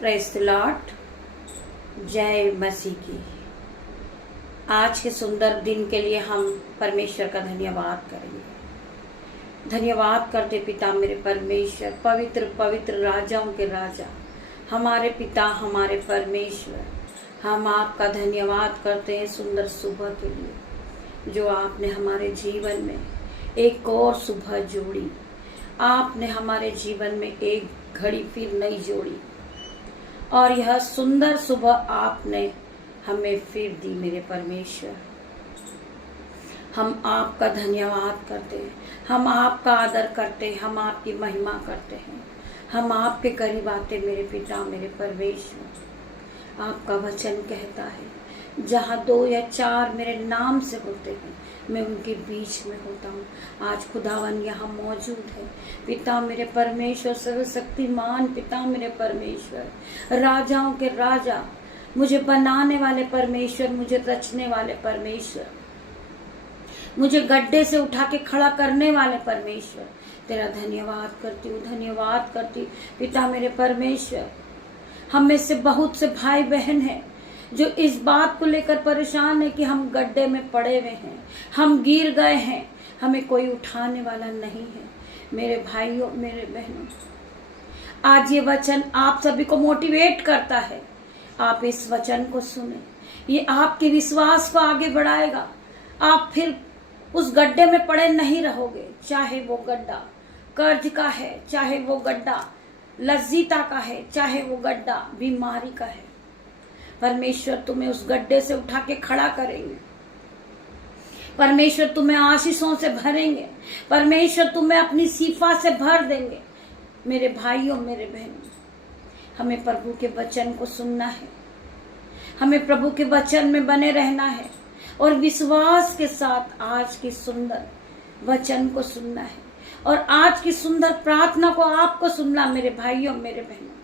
Praise the Lord. जय मसीह की। आज के सुंदर दिन के लिए हम परमेश्वर का धन्यवाद करेंगे। धन्यवाद करते पिता मेरे परमेश्वर, पवित्र पवित्र राजाओं के राजा, हमारे पिता, हमारे परमेश्वर। हम आपका धन्यवाद करते हैं सुंदर सुबह के लिए, जो आपने हमारे जीवन में एक और सुबह जोड़ी। आपने हमारे जीवन में एक घड़ी फिर नई जोड़ी, और यह सुंदर सुबह आपने हमें फिर दी मेरे परमेश्वर। हम आपका धन्यवाद करते हैं, हम आपका आदर करते हैं, हम आपकी महिमा करते हैं, हम आपके करीब आते मेरे पिता मेरे परमेश्वर। आपका वचन कहता है, जहाँ 2 या 4 मेरे नाम से होते हैं, मैं उनके बीच में होता हूँ। आज खुदावन यहाँ मौजूद है पिता मेरे परमेश्वर, सर्वशक्तिमान पिता मेरे परमेश्वर, राजाओं के राजा, मुझे बनाने वाले परमेश्वर, मुझे रचने वाले परमेश्वर, मुझे गड्ढे से उठा के खड़ा करने वाले परमेश्वर, तेरा धन्यवाद करती हूँ, धन्यवाद करती पिता मेरे परमेश्वर। हम में से बहुत से भाई बहन हैं जो इस बात को लेकर परेशान है कि हम गड्ढे में पड़े हुए हैं, हम गिर गए हैं, हमें कोई उठाने वाला नहीं है। मेरे भाइयों मेरे बहनों, आज ये वचन आप सभी को मोटिवेट करता है। आप इस वचन को सुने, ये आपके विश्वास को आगे बढ़ाएगा। आप फिर उस गड्ढे में पड़े नहीं रहोगे, चाहे वो गड्ढा कर्ज का है, चाहे वो गड्ढा लज्जिता का है, चाहे वो गड्ढा बीमारी का है। परमेश्वर तुम्हें उस गड्ढे से उठा के खड़ा करेंगे। परमेश्वर तुम्हें आशीषों से भरेंगे। परमेश्वर तुम्हें अपनी सीफा से भर देंगे। मेरे भाइयों मेरे बहनों, हमें प्रभु के वचन को सुनना है, हमें प्रभु के वचन में बने रहना है, और विश्वास के साथ आज की सुंदर वचन को सुनना है, और आज की सुंदर प्रार्थना को आपको सुनना। मेरे भाइयों मेरे बहनों,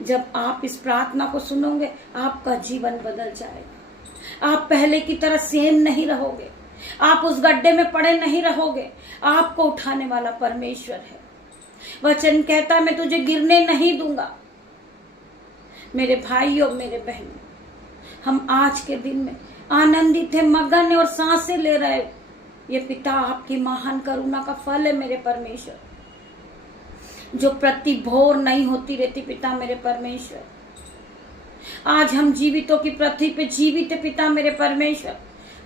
जब आप इस प्रार्थना को सुनोगे, आपका जीवन बदल जाएगा। आप पहले की तरह सेम नहीं रहोगे, आप उस गड्ढे में पड़े नहीं रहोगे। आपको उठाने वाला परमेश्वर है। वचन कहता है, मैं तुझे गिरने नहीं दूंगा। मेरे भाइयों मेरे बहनों, हम आज के दिन में आनंदित है, मगन है और सांसें ले रहे। ये पिता आपकी महान करुणा का फल है मेरे परमेश्वर, जो प्रति भोर नहीं होती रहती पिता मेरे परमेश्वर। आज हम जीवितों की पृथ्वी पे जीवित है पिता मेरे परमेश्वर।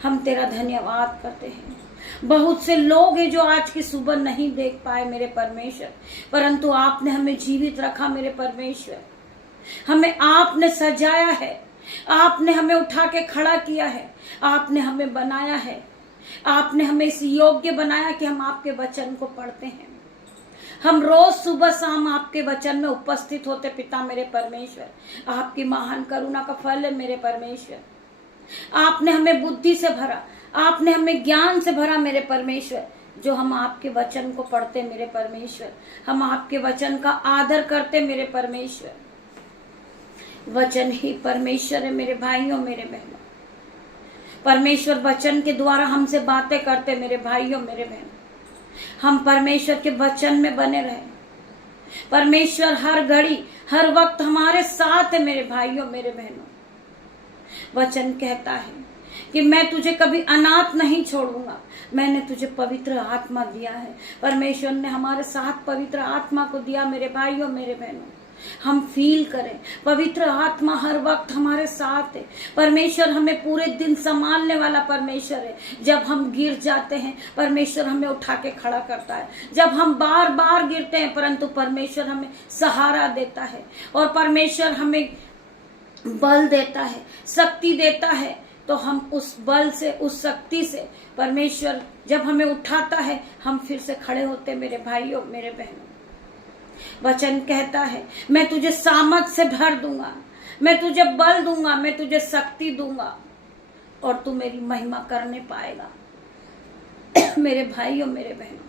हम तेरा धन्यवाद करते हैं। बहुत से लोग हैं जो आज की सुबह नहीं देख पाए मेरे परमेश्वर, परंतु आपने हमें जीवित रखा मेरे परमेश्वर। हमें आपने सजाया है, आपने हमें उठा के खड़ा किया है, आपने हमें बनाया है, आपने हमें इस योग्य बनाया कि हम आपके वचन को पढ़ते हैं। हम रोज सुबह शाम आपके वचन में उपस्थित होते पिता मेरे परमेश्वर। आपकी महान करुणा का फल है मेरे परमेश्वर। आपने हमें बुद्धि से भरा, आपने हमें ज्ञान से भरा मेरे परमेश्वर, जो हम आपके वचन को पढ़ते मेरे परमेश्वर। हम आपके वचन का आदर करते मेरे परमेश्वर। वचन ही परमेश्वर है मेरे भाइयों मेरे बहनों। परमेश्वर वचन के द्वारा हमसे बातें करते मेरे भाइयों मेरे बहनों। हम परमेश्वर के वचन में बने रहे। परमेश्वर हर घड़ी हर वक्त हमारे साथ है मेरे भाइयों मेरे बहनों। वचन कहता है कि मैं तुझे कभी अनाथ नहीं छोड़ूंगा, मैंने तुझे पवित्र आत्मा दिया है। परमेश्वर ने हमारे साथ पवित्र आत्मा को दिया मेरे भाइयों मेरे बहनों। हम फील करें, पवित्र आत्मा हर वक्त हमारे साथ है। परमेश्वर हमें पूरे दिन संभालने वाला परमेश्वर है। जब हम गिर जाते हैं, परमेश्वर हमें उठा के खड़ा करता है। जब हम बार बार गिरते हैं, परंतु परमेश्वर हमें सहारा देता है, और परमेश्वर हमें बल देता है, शक्ति देता है। तो हम उस बल से, उस शक्ति से, परमेश्वर जब हमें उठाता है, हम फिर से खड़े होते मेरे भाइयों मेरे बहनों। वचन कहता है, मैं तुझे सामर्थ से भर दूंगा, मैं तुझे बल दूंगा, मैं तुझे शक्ति दूंगा, और तू मेरी महिमा करने पाएगा। मेरे भाइयों मेरे बहनों,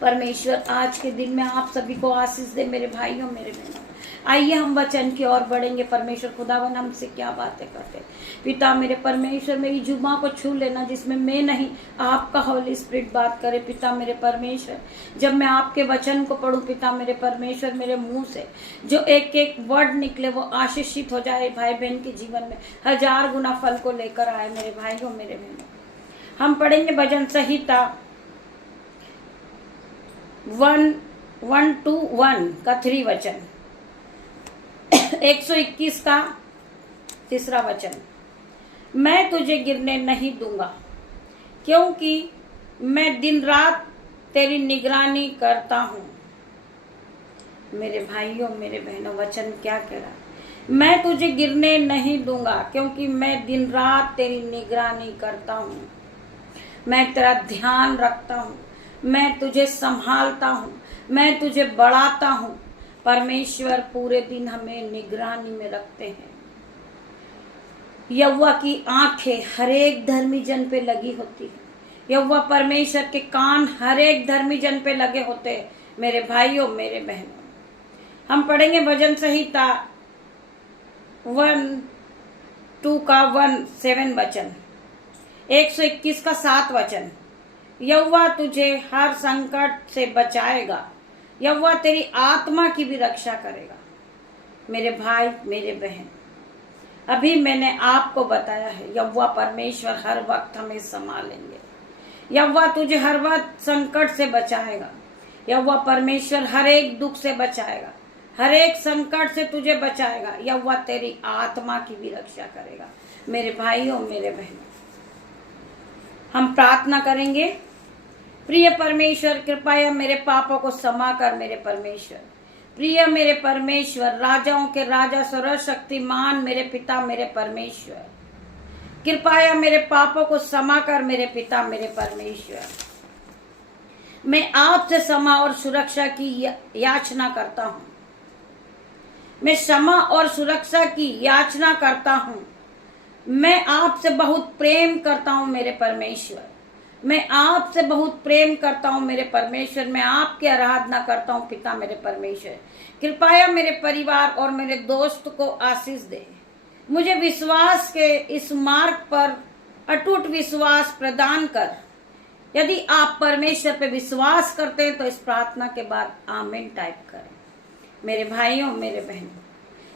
परमेश्वर आज के दिन में आप सभी को आशीष दे मेरे भाइयों मेरे बहनों। आइए हम वचन की ओर बढ़ेंगे। परमेश्वर खुदावन हमसे क्या बातें करते। पिता मेरे परमेश्वर, मेरी जुबा को छू लेना जिसमें मैं नहीं आपका हॉली स्पिरिट बात करे। पिता मेरे परमेश्वर, जब मैं आपके वचन को पढ़ूं पिता मेरे परमेश्वर, मेरे मुंह से जो एक एक वर्ड निकले वो आशीषित हो जाए भाई बहन के जीवन में 1000 गुना फल को लेकर आए मेरे भाइयों मेरे बहनों। हम पढ़ेंगे भजन संहिता 1:1 का 3 वचन, 121 का 3 वचन। मैं तुझे गिरने नहीं दूंगा क्योंकि मैं दिन रात तेरी निगरानी करता हूं। मेरे भाइयों मेरे बहनों, वचन क्या कह रहा है? मैं तुझे गिरने नहीं दूंगा क्योंकि मैं दिन रात तेरी निगरानी करता हूं। मैं तेरा ध्यान रखता हूं, मैं तुझे संभालता हूं, मैं तुझे बढ़ाता हूं। परमेश्वर पूरे दिन हमें निगरानी में रखते हैं। यहोवा की आंखें हर एक धर्मी जन पे लगी होती है। यहोवा परमेश्वर के कान हर एक धर्मी जन पे लगे होते हैं मेरे भाइयों मेरे बहनों। हम पढ़ेंगे भजन संहिता 1:2 का 1:7 वचन, 121 का 7 वचन। यहोवा तुझे हर संकट से बचाएगा, यहोवा तेरी आत्मा की भी रक्षा करेगा। मेरे भाई मेरे बहन, अभी मैंने आपको बताया है यहोवा परमेश्वर हर वक्त हमें संभालेंगे। यहोवा तुझे हर वक्त संकट से बचाएगा। यहोवा परमेश्वर हर एक दुख से बचाएगा, हर एक संकट से तुझे बचाएगा। यहोवा तेरी आत्मा की भी रक्षा करेगा। मेरे भाइयों मेरे बहनों, हम प्रार्थना करेंगे। प्रिय परमेश्वर, कृपया मेरे पापों को क्षमा कर मेरे परमेश्वर। प्रिय मेरे परमेश्वर, राजाओं के राजा सर्वशक्तिमान मेरे पिता मेरे परमेश्वर, कृपया मेरे पापों को क्षमा कर मेरे पिता मेरे परमेश्वर। मैं आपसे क्षमा और सुरक्षा की याचना करता हूँ। मैं क्षमा और सुरक्षा की याचना करता हूँ। मैं आपसे बहुत प्रेम करता हूँ मेरे परमेश्वर। मैं आपसे बहुत प्रेम करता हूँ मेरे परमेश्वर। मैं आपकी आराधना करता हूँ पिता मेरे परमेश्वर। कृपया मेरे परिवार और मेरे दोस्त को आशीष दे। मुझे विश्वास के इस मार्ग पर अटूट विश्वास प्रदान कर। यदि आप परमेश्वर पे विश्वास करते हैं तो इस प्रार्थना के बाद आमीन टाइप करें। मेरे भाइयों मेरे बहनों,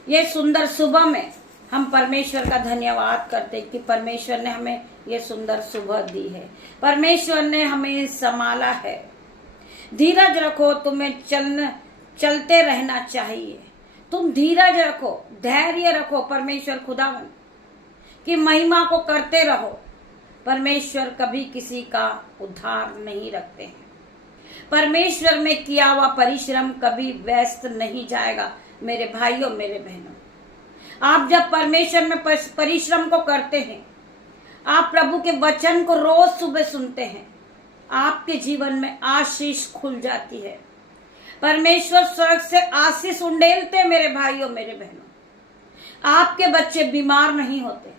ये सुंदर सुबह में हम परमेश्वर का धन्यवाद करते हैं कि परमेश्वर ने हमें ये सुंदर सुबह दी है। परमेश्वर ने हमें संभाला है। धीरज रखो, तुम्हें चलते रहना चाहिए। तुम धीरज रखो, धैर्य रखो। परमेश्वर खुदावन की महिमा को करते रहो। परमेश्वर कभी किसी का उद्धार नहीं रखते हैं। परमेश्वर में किया हुआ परिश्रम कभी व्यस्त नहीं जाएगा। मेरे भाइयों मेरे बहनों, आप जब परमेश्वर में परिश्रम को करते हैं, आप प्रभु के वचन को रोज सुबह सुनते हैं, आपके जीवन में आशीष खुल जाती है। परमेश्वर स्वर्ग से आशीष उंडेलते मेरे भाइयों मेरे बहनों। आपके बच्चे बीमार नहीं होते,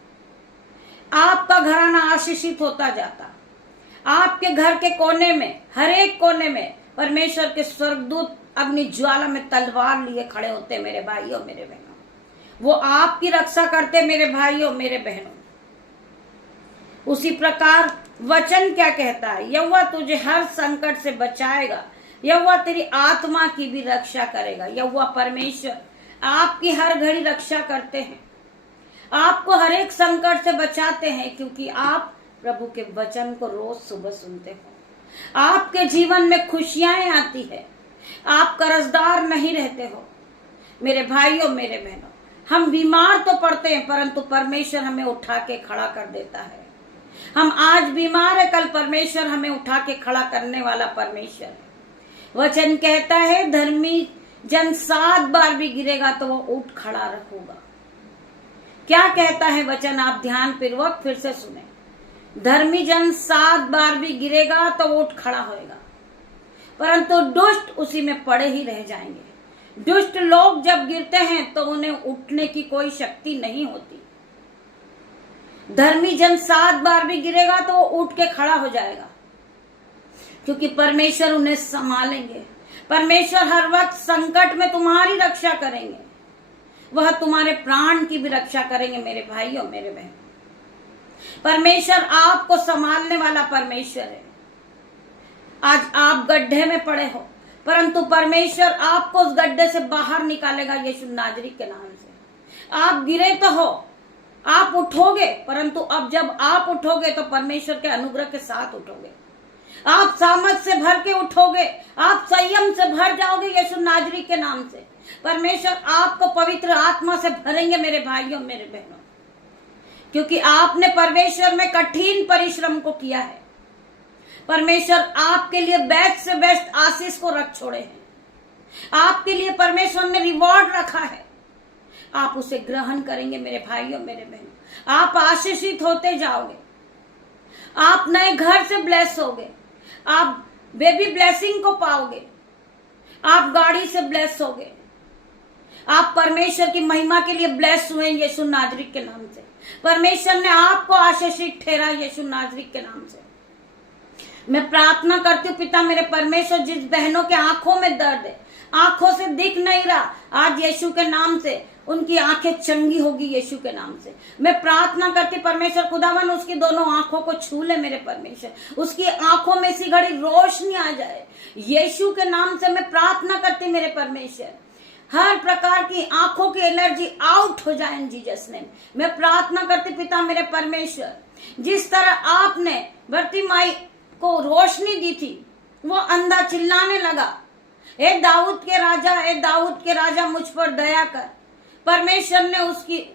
आपका घराना आशीषित होता जाता। आपके घर के कोने में, हर एक कोने में परमेश्वर के स्वर्गदूत अग्नि ज्वाला में तलवार लिए खड़े होते मेरे भाइयों मेरे बहनों। वो आपकी रक्षा करते मेरे भाइयों मेरे बहनों। उसी प्रकार वचन क्या कहता है? यहोवा तुझे हर संकट से बचाएगा, यहोवा तेरी आत्मा की भी रक्षा करेगा। यहोवा परमेश्वर आपकी हर घड़ी रक्षा करते हैं, आपको हर एक संकट से बचाते हैं, क्योंकि आप प्रभु के वचन को रोज सुबह सुनते हो। आपके जीवन में खुशियां आती है, आप कर्जदार नहीं रहते हो। मेरे भाइयों मेरे बहनों, हम बीमार तो पड़ते हैं परंतु परमेश्वर हमें उठा के खड़ा कर देता है। हम आज बीमार है, कल परमेश्वर हमें उठा के खड़ा करने वाला परमेश्वर है। वचन कहता है धर्मी जन 7 बार भी गिरेगा तो वो उठ खड़ा होगा। क्या कहता है वचन? आप ध्यान पूर्वक फिर से सुने। धर्मी जन 7 बार भी गिरेगा तो वो उठ खड़ा होएगा, परंतु दुष्ट उसी में पड़े ही रह जाएंगे। दुष्ट लोग जब गिरते हैं तो उन्हें उठने की कोई शक्ति नहीं होती। धर्मी जन 7 बार भी गिरेगा तो वो उठ के खड़ा हो जाएगा। क्योंकि परमेश्वर उन्हें संभालेंगे। परमेश्वर हर वक्त संकट में तुम्हारी रक्षा करेंगे, वह तुम्हारे प्राण की भी रक्षा करेंगे मेरे भाइयों मेरे बहन। परमेश्वर आपको संभालने वाला परमेश्वर है। आज आप गड्ढे में पड़े हो, परंतु परमेश्वर आपको उस गड्ढे से बाहर निकालेगा यीशु नाजरी के नाम से। आप गिरे तो हो, आप उठोगे, परंतु अब जब आप उठोगे तो परमेश्वर के अनुग्रह के साथ उठोगे। आप सामर्थ से भर के उठोगे, आप संयम से भर जाओगे यीशु नाजरी के नाम से। परमेश्वर आपको पवित्र आत्मा से भरेंगे मेरे भाइयों मेरे बहनों, क्योंकि आपने परमेश्वर में कठिन परिश्रम को किया है। परमेश्वर आपके लिए बेस्ट से बेस्ट आशीष को रख छोड़े हैं। आपके लिए परमेश्वर ने रिवॉर्ड रखा है, आप उसे ग्रहण करेंगे मेरे भाइयों मेरे बहनों। आप आशीषित होते जाओगे, आप नए घर से ब्लेस होगे, आप बेबी ब्लेसिंग को पाओगे, आप गाड़ी से ब्लेस होगे, आप परमेश्वर की महिमा के लिए ब्लेस हुए यीशु नाजरी के नाम से। परमेश्वर ने आपको आशीषित ठहरा यीशु नाजरी के नाम से। मैं प्रार्थना करती हूँ पिता मेरे परमेश्वर, जिस बहनों के आंखों में दर्द है, आंखों से दिख नहीं रहा, आज यीशु के नाम से उनकी आंखें चंगी होगी यीशु के नाम से। मैं प्रार्थना करती परमेश्वर खुदावन उसकी दोनों आंखों को छू ले मेरे परमेश्वर, उसकी आंखों में इसी घड़ी रोशनी आ जाए यीशु के नाम से। मैं प्रार्थना करती मेरे परमेश्वर, हर प्रकार की आंखों की एलर्जी आउट हो जाए इन जीसस नेम। मैं प्रार्थना करती पिता मेरे परमेश्वर, जिस तरह आपने बर्तिमाई को रोशनी दी थी, वो अंधा चिल्लाने लगा, ए दाऊद के राजा मुझ पर दया कर। परमेश्वर ने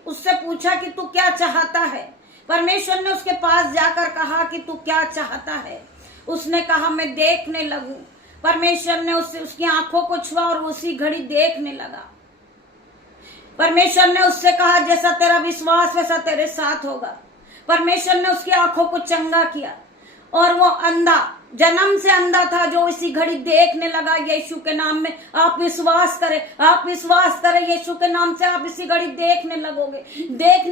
उससे पूछा कि तू क्या चाहता है। परमेश्वर ने उसके पास जाकर कहा कि तू क्या चाहता है। उसने कहा मैं देखने लगूं। परमेश्वर ने उसकी आंखों को छुआ और उसी घड़ी देखने लगा। परमेश्वर ने उससे कहा जैसा तेरा विश्वास वैसा तेरे साथ होगा। परमेश्वर ने उसकी आंखों को चंगा किया और वो अंधा, जन्म से अंधा था, जो इसी घड़ी देखने लगा यीशु के नाम में। आप विश्वास करें यीशु के नाम से, आप इसी घड़ी देखने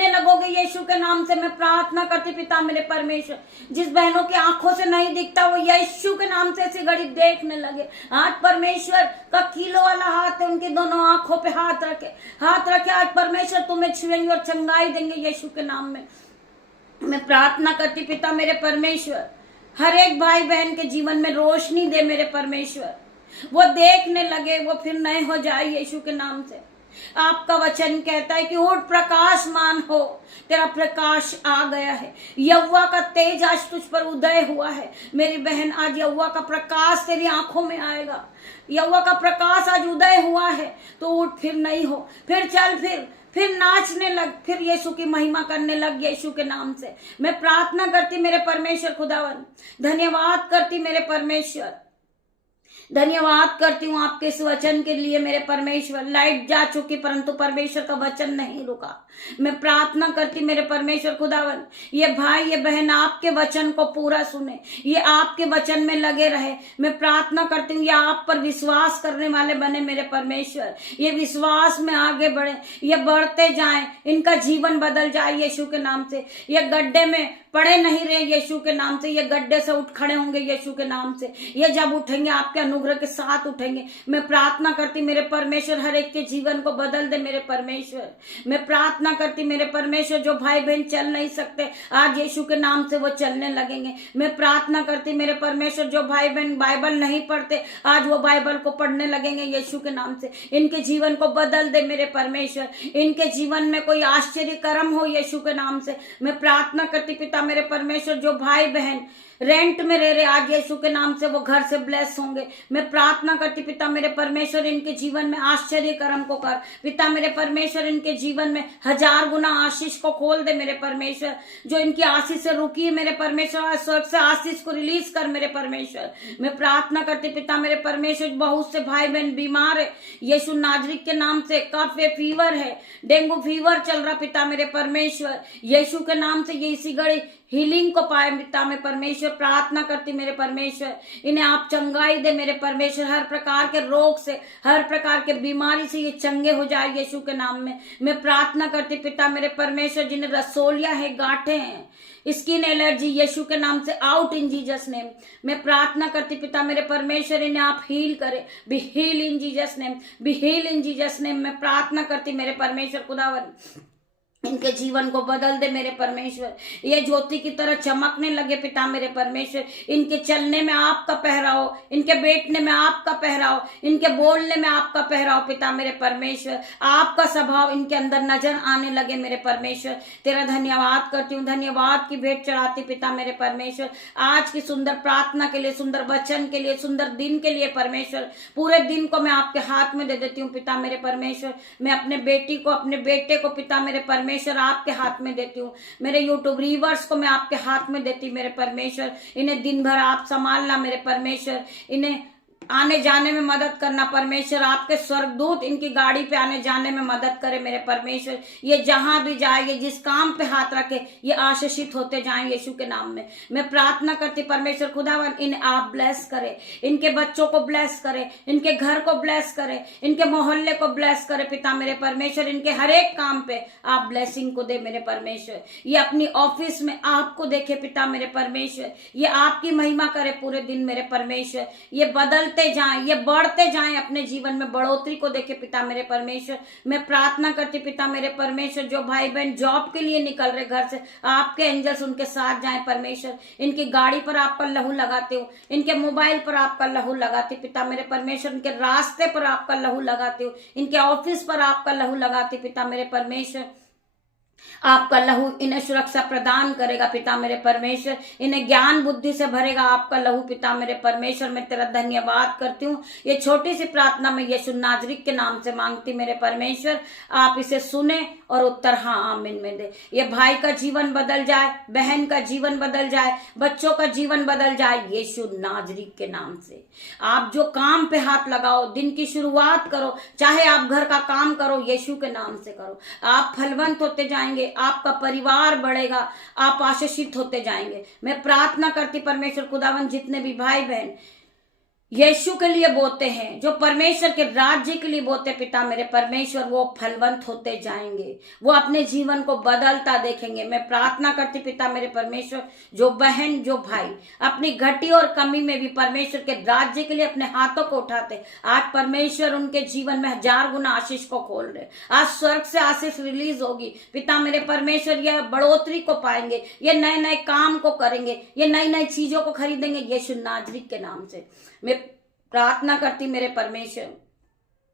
लगोगे यीशु के नाम से। मैं प्रार्थना करती पिता मेरे परमेश्वर, जिस बहनों की आंखों से नहीं दिखता वो यीशु के नाम से इसी घड़ी देखने लगे। आज परमेश्वर का कीलो वाला हाथ है, उनकी दोनों आंखों पे हाथ रखे। आज परमेश्वर तुम्हें छुएंगे और चंगाई देंगे यीशु के नाम में। मैं प्रार्थना करती पिता मेरे परमेश्वर, हर एक भाई बहन के जीवन में रोशनी दे मेरे परमेश्वर, वो देखने लगे, वो फिर नए हो जाए यीशु के नाम से। आपका वचन कहता है कि उठ प्रकाशमान हो, तेरा प्रकाश आ गया है। यहोवा का तेज आज तुझ पर उदय हुआ है मेरी बहन। आज यहोवा का प्रकाश तेरी आंखों में आएगा। यहोवा का प्रकाश आज उदय हुआ है, तो उठ, फिर नहीं हो, फिर चल, फिर नाचने लग, फिर यीशु की महिमा करने लग यीशु के नाम से। मैं प्रार्थना करती मेरे परमेश्वर खुदावन, धन्यवाद करती मेरे परमेश्वर, धन्यवाद करती हूँ आपके इस वचन के लिए मेरे परमेश्वर। लाइट जा चुकी परंतु परमेश्वर का वचन नहीं रुका। मैं प्रार्थना करती मेरे परमेश्वर खुदावन, ये भाई ये बहन आपके वचन को पूरा सुने, ये आपके वचन में लगे रहे। मैं प्रार्थना करती हूँ ये आप पर विश्वास करने वाले बने मेरे परमेश्वर। ये विश्वास में आगे बढ़े, ये बढ़ते जाएं, इनका जीवन बदल जाए यीशु के नाम से। ये गड्ढे में पड़े नहीं रहे यीशु के नाम से, ये गड्ढे से उठ खड़े होंगे यीशु के नाम से। ये जब उठेंगे आपके अनुग्रह के साथ उठेंगे। मैं प्रार्थना करती मेरे परमेश्वर हर एक के जीवन को बदल दे मेरे परमेश्वर। मैं प्रार्थना करती मेरे परमेश्वर, जो भाई बहन चल नहीं सकते आज यीशु के नाम से वो चलने लगेंगे। मैं प्रार्थना करती मेरे परमेश्वर, जो भाई बहन बाइबल नहीं पढ़ते आज वो बाइबल को पढ़ने लगेंगे यीशु के नाम से। इनके जीवन को बदल दे मेरे परमेश्वर, इनके जीवन में कोई आश्चर्य कर्म हो यीशु के नाम से। मैं प्रार्थना करती पिता मेरे परमेश्वर, जो भाई बहन रेंट में रह रहे आज यीशु के नाम से वो घर से ब्लेस होंगे। मैं प्रार्थना करती पिता मेरे परमेश्वर, इनके जीवन में आश्चर्य कर्म को कर पिता मेरे परमेश्वर। इनके जीवन में 1000 गुना आशीष को खोल दे मेरे परमेश्वर। जो इनकी आशीष से रुकी है मेरे परमेश्वर, स्वर्ग से आशीष को रिलीज कर मेरे परमेश्वर। मैं प्रार्थना करती पिता मेरे परमेश्वर, बहुत से भाई बहन बीमार है यीशु नाजरी के नाम से। कफ फीवर है, डेंगू फीवर चल रहा पिता मेरे परमेश्वर, यीशु के नाम से ये इसी घड़ी हीलिंग को पाए पिता में परमेश्वर। प्रार्थना करती मेरे परमेश्वर, इन्हें आप चंगाई दे मेरे परमेश्वर। हर प्रकार के रोग से, हर प्रकार के बीमारी से ये चंगे हो जाए यीशु के नाम में। मैं प्रार्थना करती पिता मेरे परमेश्वर, जिन्हें रसोलियां है, गांठें हैं, स्किन एलर्जी, यीशु के नाम से आउट इन जीसस नेम। मैं प्रार्थना करती पिता मेरे परमेश्वर, इन्हें आप हील करें। Be heal in Jesus name, be heal in Jesus name. मैं प्रार्थना करती मेरे परमेश्वर खुदावन, इनके जीवन को बदल दे मेरे परमेश्वर। ये ज्योति की तरह चमकने लगे पिता मेरे परमेश्वर। इनके चलने में आपका पहराव, इनके बैठने में आपका पहराव, इनके बोलने में आपका पहराव पिता मेरे परमेश्वर। आपका स्वभाव इनके अंदर नजर आने लगे मेरे परमेश्वर। तेरा धन्यवाद करती हूँ, धन्यवाद की भेंट चढ़ाती पिता मेरे परमेश्वर। आज की सुंदर प्रार्थना के लिए, सुंदर वचन के लिए, सुंदर दिन के लिए परमेश्वर, पूरे दिन को मैं आपके हाथ में दे देती हूँ पिता मेरे परमेश्वर। मैं अपने बेटी को, अपने बेटे को पिता मेरे परमेश्वर आपके हाथ में देती हूँ। मेरे यूट्यूब रीवर्स को मैं आपके हाथ में देती मेरे परमेश्वर। इन्हें दिन भर आप संभालना मेरे परमेश्वर। इन्हें आने जाने में मदद करना परमेश्वर। आपके स्वर्गदूत इनकी गाड़ी पे आने जाने में मदद करे मेरे परमेश्वर। ये जहां भी जाए, ये जिस काम पे हाथ रखे, ये आशीषित होते जाएं यीशु के नाम में। मैं प्रार्थना करती परमेश्वर खुदावन, इन्हें आप ब्लेस करे, इनके बच्चों को ब्लेस करे, इनके घर को ब्लेस करे, इनके मोहल्ले को ब्लेस करे पिता मेरे परमेश्वर। इनके हर एक काम पे आप ब्लेसिंग को दे मेरे परमेश्वर। ये अपनी ऑफिस में आपको देखे पिता मेरे परमेश्वर। ये आपकी महिमा करे पूरे दिन मेरे परमेश्वर। ये बदल जाएं, ये बढ़ते जाएं, अपने जीवन में बढ़ोतरी को देखे पिता मेरे परमेश्वर। मैं प्रार्थना करती पिता मेरे परमेश्वर, जो भाई बहन जॉब के लिए निकल रहे घर से, आपके एंजल्स उनके साथ जाएं परमेश्वर। इनकी गाड़ी पर आपका लहू लगाते हो, इनके मोबाइल पर आपका लहू लगाती पिता मेरे परमेश्वर। इनके रास्ते पर आपका लहू लगाते हो, इनके ऑफिस पर आपका लहू लगाती पिता मेरे परमेश्वर। आपका लहू इन्हें सुरक्षा प्रदान करेगा पिता मेरे परमेश्वर। इन्हें ज्ञान बुद्धि से भरेगा आपका लहू पिता मेरे परमेश्वर। मैं तेरा धन्यवाद करती हूँ। ये छोटी सी प्रार्थना में यीशु नाजरीक के नाम से मांगती मेरे परमेश्वर। आप इसे सुने और उत्तर हाँ आमीन में दे। ये भाई का जीवन बदल जाए, बहन का जीवन बदल जाए, बच्चों का जीवन बदल जाए यीशु नाजरीक के नाम से। आप जो काम पे हाथ लगाओ, दिन की शुरुआत करो, चाहे आप घर का काम करो, यीशु के नाम से करो। आप फलवंत होते जाएंगे, आपका परिवार बढ़ेगा, आप आशीषित होते जाएंगे। मैं प्रार्थना करती परमेश्वर खुदावन, जितने भी भाई बहन यीशु के लिए बोते हैं, जो परमेश्वर के राज्य के लिए बोते पिता मेरे परमेश्वर, वो फलवंत होते जाएंगे, वो अपने जीवन को बदलता देखेंगे। मैं प्रार्थना करती पिता मेरे परमेश्वर, जो बहन जो भाई अपनी घटी और कमी में भी परमेश्वर के राज्य के लिए अपने हाथों को उठाते, आज परमेश्वर उनके जीवन में 1000 गुना आशीष को खोल रहे। आज स्वर्ग से आशीष रिलीज होगी पिता मेरे परमेश्वर। यह बढ़ोतरी को पाएंगे, ये नए नए काम को करेंगे, ये नई नई चीजों को खरीदेंगे यीशु नाजरीक के नाम से। मैं प्रार्थना करती मेरे परमेश्वर,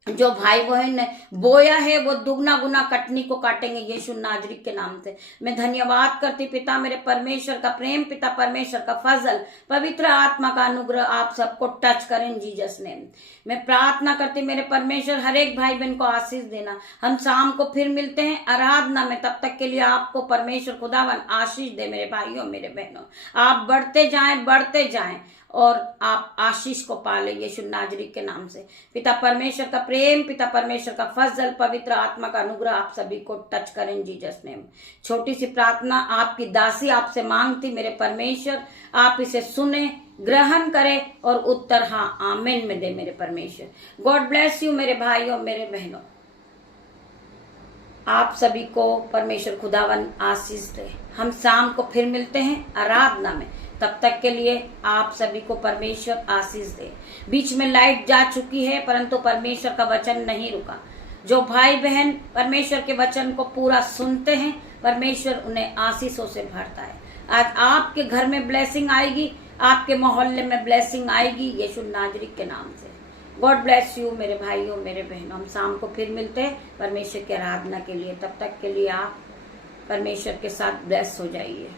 जो भाई बहन ने बोया है वो दुगना गुना कटनी को काटेंगे यीशु नाजरीक के नाम से। मैं धन्यवाद करती पिता मेरे परमेश्वर का प्रेम, पिता परमेश्वर का फजल, पवित्र आत्मा का अनुग्रह आप सबको टच करें जीसस नेम। मैं प्रार्थना करती मेरे परमेश्वर, हर एक भाई बहन को आशीष देना। हम शाम को फिर मिलते हैं आराधना में, तब तक के लिए आपको परमेश्वर खुदावन आशीष दे मेरे भाइयों मेरे बहनों। आप बढ़ते जाएं और आप आशीष को पाले यीशु नाजरीक के नाम से। पिता परमेश्वर का प्रेम, पिता परमेश्वर का फजल, पवित्र आत्मा का अनुग्रह आप सभी को टच करें जीसस नेम। छोटी सी प्रार्थना आपकी दासी आपसे मांगती मेरे परमेश्वर, आप इसे सुने, ग्रहण करें और उत्तर हाँ आमीन में दे मेरे परमेश्वर। गॉड ब्लेस यू मेरे भाइयों मेरे बहनों। आप सभी को परमेश्वर खुदावन आशीष दे। हम शाम को फिर मिलते हैं आराधना में, तब तक के लिए आप सभी को परमेश्वर आशीष दे। बीच में लाइट जा चुकी है, परंतु परमेश्वर का वचन नहीं रुका। जो भाई बहन परमेश्वर के वचन को पूरा सुनते हैं, परमेश्वर उन्हें आशीषों से भरता है। आज आपके घर में ब्लेसिंग आएगी, आपके मोहल्ले में ब्लेसिंग आएगी यीशु नाजरीक के नाम से। गॉड ब्लेस यू मेरे भाइयों मेरे बहनों। हम शाम को फिर मिलते हैं परमेश्वर की आराधना के लिए। तब तक के लिए आप परमेश्वर के साथ ब्लेस हो जाइए।